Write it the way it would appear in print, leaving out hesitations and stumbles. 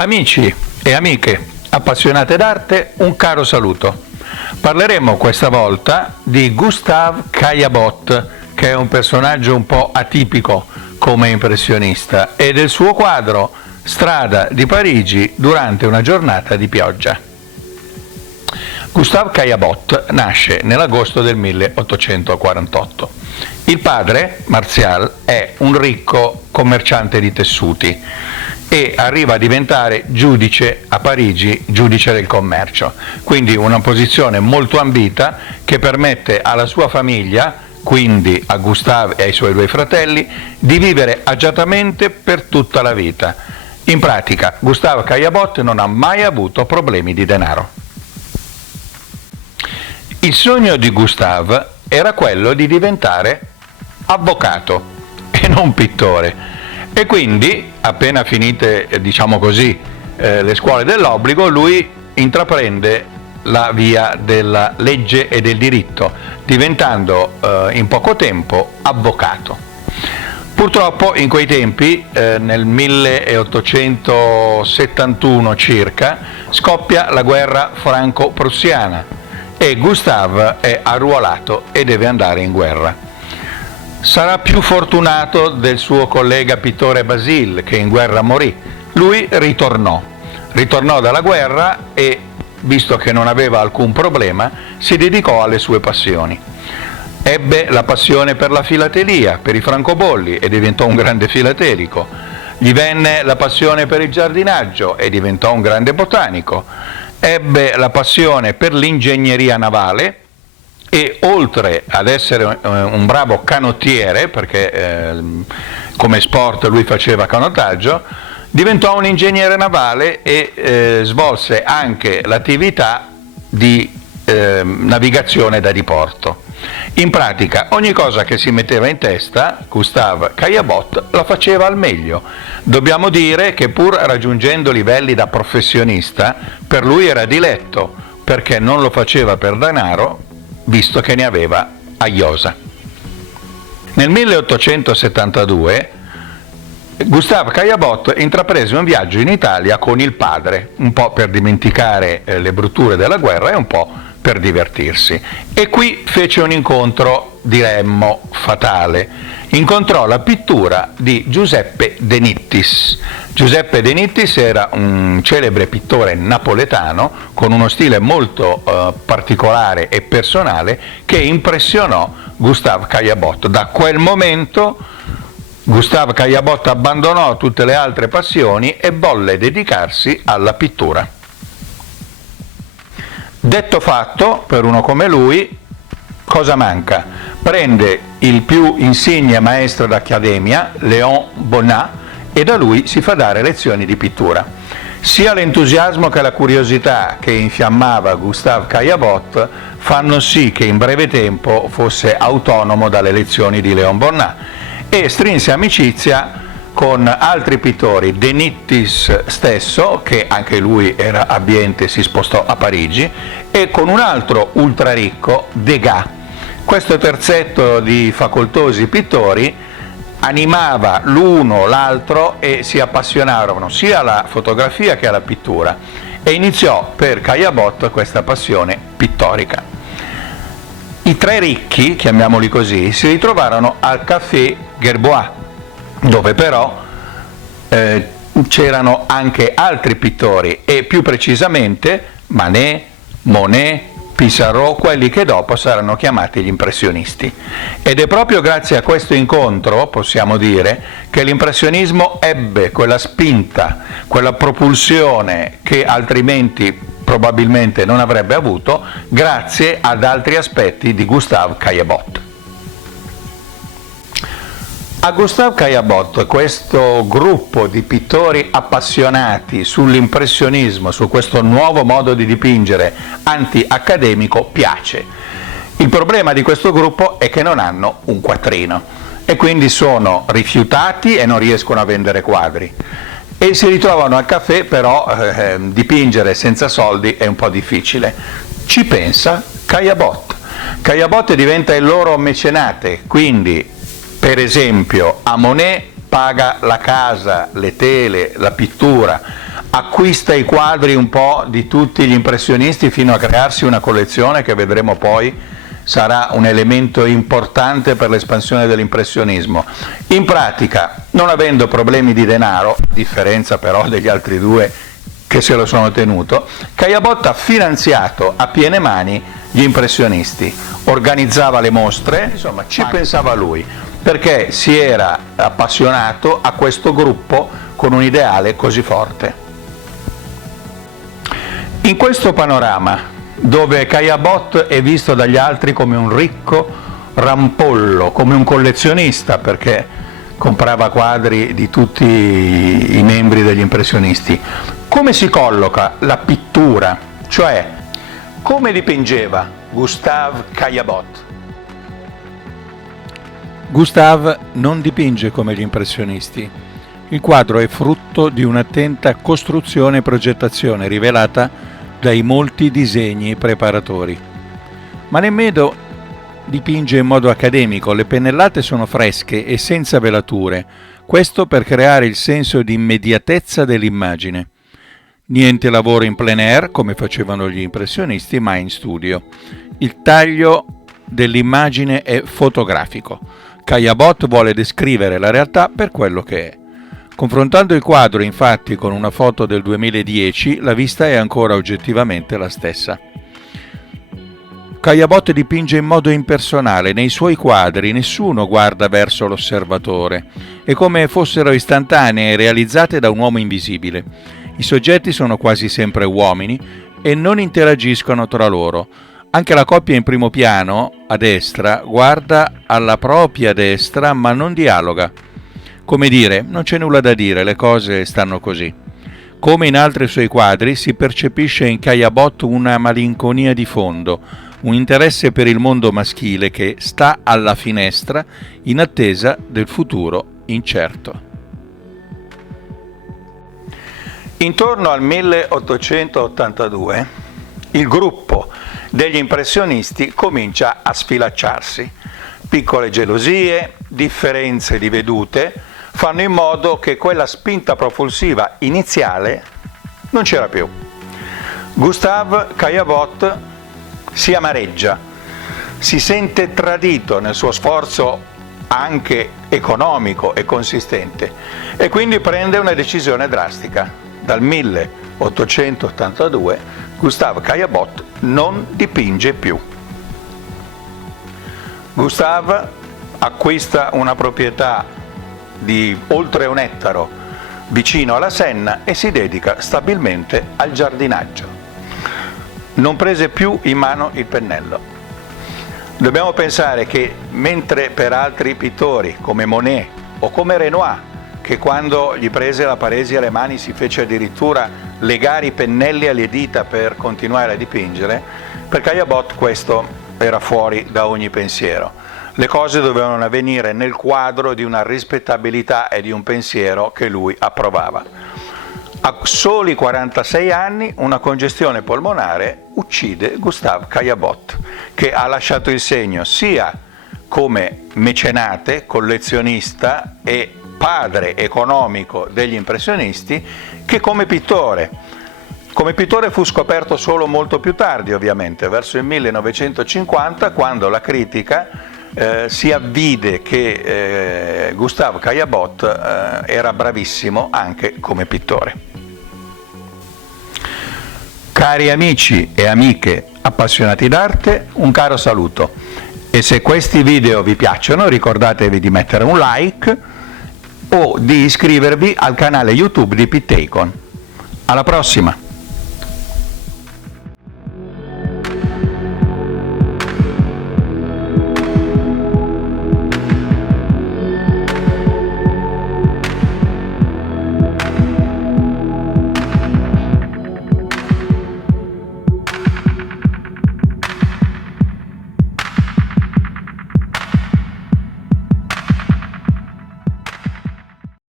Amici e amiche appassionate d'arte, un caro saluto. Parleremo questa volta di Gustave Caillebotte, che è un personaggio un po' atipico come impressionista, e del suo quadro Strada di Parigi durante una giornata di pioggia. Gustave Caillebotte nasce nell'agosto del 1848. Il padre, Martial, è un ricco commerciante di tessuti e arriva a diventare giudice a Parigi, giudice del commercio. Quindi una posizione molto ambita che permette alla sua famiglia, quindi a Gustave e ai suoi due fratelli, di vivere agiatamente per tutta la vita. In pratica, Gustave Caillebotte non ha mai avuto problemi di denaro. Il sogno di Gustave era quello di diventare avvocato e non pittore. E quindi, appena finite, diciamo così, le scuole dell'obbligo, lui intraprende la via della legge e del diritto, diventando in poco tempo avvocato. Purtroppo in quei tempi, nel 1871 circa, scoppia la guerra franco-prussiana e Gustave è arruolato e deve andare in guerra. Sarà più fortunato del suo collega pittore Basile, che in guerra morì. Lui ritornò dalla guerra e, visto che non aveva alcun problema, si dedicò alle sue passioni. Ebbe la passione per la filatelia, per i francobolli, e diventò un grande filatelico. Gli venne la passione per il giardinaggio e diventò un grande botanico. Ebbe la passione per l'ingegneria navale e, oltre ad essere un bravo canottiere, perché come sport lui faceva canottaggio, diventò un ingegnere navale e svolse anche l'attività di navigazione da diporto. In pratica, ogni cosa che si metteva in testa, Gustave Caillebotte la faceva al meglio. Dobbiamo dire che, pur raggiungendo livelli da professionista, per lui era diletto, perché non lo faceva per denaro, visto che ne aveva a iosa. Nel 1872 Gustave Caillebotte intraprese un viaggio in Italia con il padre, un po' per dimenticare le brutture della guerra e un po' per divertirsi. E qui fece un incontro, diremmo, fatale. Incontrò la pittura di Giuseppe De Nittis. Giuseppe De Nittis era un celebre pittore napoletano con uno stile molto particolare e personale che impressionò Gustave Caillebotte. Da quel momento Gustave Caillebotte abbandonò tutte le altre passioni e volle dedicarsi alla pittura. Detto fatto, per uno come lui, cosa manca? Prende il più insigne maestro d'accademia, Léon Bonnat, e da lui si fa dare lezioni di pittura. Sia l'entusiasmo che la curiosità che infiammava Gustave Caillebotte fanno sì che in breve tempo fosse autonomo dalle lezioni di Léon Bonnat e strinse amicizia con altri pittori. De Nittis stesso, che anche lui era abbiente, si spostò a Parigi, e con un altro ultra ricco, Degas. Questo terzetto di facoltosi pittori animava l'uno l'altro e si appassionarono sia alla fotografia che alla pittura, e iniziò per Caillebotte questa passione pittorica. I tre ricchi, chiamiamoli così, si ritrovarono al Café Gerbois, dove però c'erano anche altri pittori, e più precisamente Manet, Monet, Pissarro, quelli che dopo saranno chiamati gli impressionisti. Ed è proprio grazie a questo incontro, possiamo dire, che l'impressionismo ebbe quella spinta, quella propulsione che altrimenti probabilmente non avrebbe avuto, grazie ad altri aspetti di Gustave Caillebotte. A Gustave Caillebotte questo gruppo di pittori appassionati sull'impressionismo, su questo nuovo modo di dipingere anti-accademico, piace. Il problema di questo gruppo è che non hanno un quattrino e quindi sono rifiutati e non riescono a vendere quadri. E si ritrovano al caffè, però dipingere senza soldi è un po' difficile. Ci pensa Caillebotte. Caillebotte diventa il loro mecenate, quindi per esempio a Monet paga la casa, le tele, la pittura, acquista i quadri un po' di tutti gli impressionisti fino a crearsi una collezione che vedremo poi sarà un elemento importante per l'espansione dell'impressionismo. In pratica, non avendo problemi di denaro, differenza però degli altri due che se lo sono tenuto, Caillebotte ha finanziato a piene mani gli impressionisti, organizzava le mostre, insomma ci pensava lui, perché si era appassionato a questo gruppo con un ideale così forte. In questo panorama, dove Caillebotte è visto dagli altri come un ricco rampollo, come un collezionista, perché comprava quadri di tutti i membri degli impressionisti, come si colloca la pittura, cioè come dipingeva Gustave Caillebotte? Gustave non dipinge come gli impressionisti. Il quadro è frutto di un'attenta costruzione e progettazione rivelata dai molti disegni preparatori. Ma nemmeno dipinge in modo accademico, le pennellate sono fresche e senza velature, questo per creare il senso di immediatezza dell'immagine. Niente lavoro in plein air, come facevano gli impressionisti, ma in studio. Il taglio dell'immagine è fotografico. Caillebotte vuole descrivere la realtà per quello che è. Confrontando il quadro, infatti, con una foto del 2010, la vista è ancora oggettivamente la stessa. Caillebotte dipinge in modo impersonale. Nei suoi quadri nessuno guarda verso l'osservatore. È come fossero istantanee, realizzate da un uomo invisibile. I soggetti sono quasi sempre uomini e non interagiscono tra loro. Anche la coppia in primo piano, a destra, guarda alla propria destra ma non dialoga. Come dire, non c'è nulla da dire, le cose stanno così. Come in altri suoi quadri, si percepisce in Caillebotte una malinconia di fondo, un interesse per il mondo maschile che sta alla finestra in attesa del futuro incerto. Intorno al 1882 il gruppo degli impressionisti comincia a sfilacciarsi. Piccole gelosie, differenze di vedute fanno in modo che quella spinta propulsiva iniziale non c'era più. Gustave Caillebotte si amareggia, si sente tradito nel suo sforzo anche economico e consistente e quindi prende una decisione drastica. Dal 1882 Gustave Caillebotte non dipinge più. Gustave acquista una proprietà di oltre 1 ettaro vicino alla Senna e si dedica stabilmente al giardinaggio. Non prese più in mano il pennello. Dobbiamo pensare che mentre per altri pittori come Monet o come Renoir, che quando gli prese la paresi alle mani si fece addirittura legare i pennelli alle dita per continuare a dipingere, per Caillebotte questo era fuori da ogni pensiero. Le cose dovevano avvenire nel quadro di una rispettabilità e di un pensiero che lui approvava. A soli 46 anni una congestione polmonare uccide Gustave Caillebotte, che ha lasciato il segno sia come mecenate, collezionista e padre economico degli impressionisti, che come pittore. Come pittore fu scoperto solo molto più tardi, ovviamente, verso il 1950, quando la critica si avvide che Gustave Caillebotte era bravissimo anche come pittore. Cari amici e amiche appassionati d'arte, un caro saluto. E se questi video vi piacciono, ricordatevi di mettere un like o di iscrivervi al canale YouTube di Pitejkon. Alla prossima!